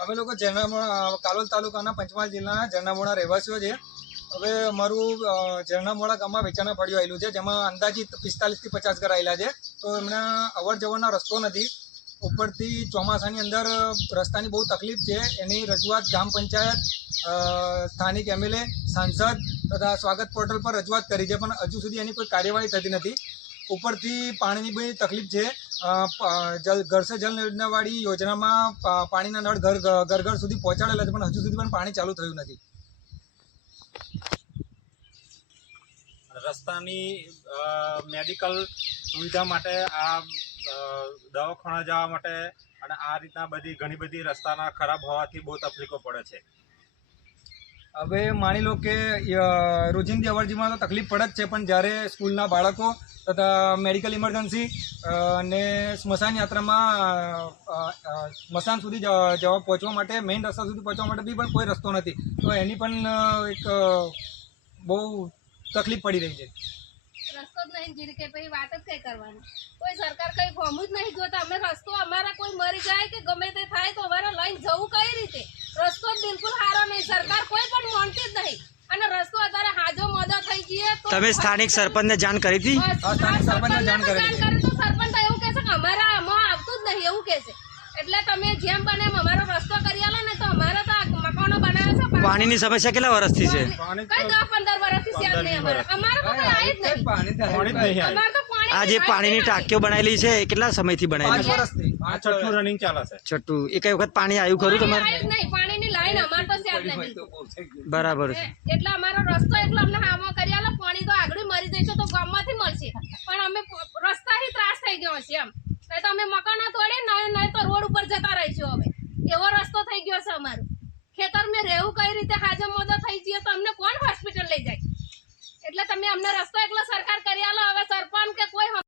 અમે લોકો કાલોલ તાલુકાના પંચમહાલ જિલ્લાના ઝરણામોડા રહેવાસીઓ છે. હવે અમારું ઝરણામોડા ગામમાં વેચાણા ફળિયું આવેલું છે, જેમાં અંદાજિત 45 થી 50 ઘર આવેલા છે. તો એમના અવર જવરનો રસ્તો નથી. ઉપરથી ચોમાસાની અંદર રસ્તાની બહુ તકલીફ છે. એની રજૂઆત ગ્રામ પંચાયત, સ્થાનિક MLA, સાંસદ તથા સ્વાગત પોર્ટલ પર રજૂઆત કરી છે, પણ હજુ સુધી એની કોઈ કાર્યવાહી થતી નથી. ઉપરથી પાણીની બી તકલીફ છે. ઘર સે જલ યોજનાવાળી યોજનામાં પાણીના નળ ઘર ઘર સુધી પહોંચાડેલા છે, પણ હજુ સુધી પણ પાણી ચાલુ થયું નથી. રસ્તાની મેડિકલ સુવિધા માટે, આ દવાખાના જવા માટે અને આ રીતના ઘણી બધી રસ્તાના ખરાબ હોવાથી બહુ તકલીફો પડે છે. હવે માની લો કે રોજિંદી અવરજવરમાં તો તકલીફ પડે જ છે, પણ જ્યારે સ્કૂલના બાળકો તથા મેડિકલ ઇમરજન્સી અને સ્મશાન યાત્રામાં સ્મશાન સુધી પહોંચવા માટે, મેઇન રસ્તા સુધી પહોંચવા માટે બી પણ કોઈ રસ્તો નથી. તો એની પણ એક બહુ તકલીફ પડી રહી છે. રસ્તો જ નહીં જીરી કે પછી વાત જ કઈ કરવાની. કોઈ સરકાર કઈ ગોમું જ નહીં જોતા. અમે રસ્તો અમારા કોઈ મરી જાય કે ગમે તે થાય તો અમારે લઈને જવું કઈ રીતે? રસ્તો જ બિલકુલ સારો નહીં. સરકાર કોઈ પણ માનતી જ નહીં. અને રસ્તો અત્યારે હાજો મોદો થઈ ગયો. તમે સ્થાનિક સરપંચને જાણ કરી હતી? સ્થાનિક સરપંચને જાણ કરી તો સરપંચ એવું કહે છે કે અમારા આમાં આવતું જ નહીં, એવું કહે છે. એટલે તમે જેમ બને એમ અમારો રસ્તો કરી આલો ને, તો અમારે તો મકાનો બનાવે છે. પાણીની સમસ્યા કેટલા વર્ષથી છે? કઈ 10-15 વર્ષથી છે જ નહીં. અમારે તો કઈ આવી જ નહીં. અમારે તો પાણી આ જે પાણીની ટાંકીઓ બનાવેલી છે એ કેટલા સમયથી બનાવેલી 5 વર્ષથી આ છઠ્ઠું રનિંગ ચાલે છે. છઠ્ઠું એ કઈ વખત પાણી આવ્યું ખરું તમારે? આવી જ નહીં. પાણીની લાઈન અમારે તો છે જ નહીં. બરાબર છે. એટલે અમારો રસ્તો એટલો અમને હામો કરી આલો. પાણી તો આગળ મરી જઈશું તો ગામમાંથી મળશે, પણ અમે રસ્તાથી ત્રાસ થઈ ગયો છે એમ. નહીં તો અમે મકાનો તોડી, નહીં તો રોડ ઉપર જતા રહીશું. હવે એવો રસ્તો થઈ ગયો છે અમારો. ખેતર મેં રહેવું કઈ રીતે? હાજર મોદો થઈ ગયો તો અમને કોણ હોસ્પિટલ લઈ જાય? એટલે તમે અમને રસ્તો એકલો સરકાર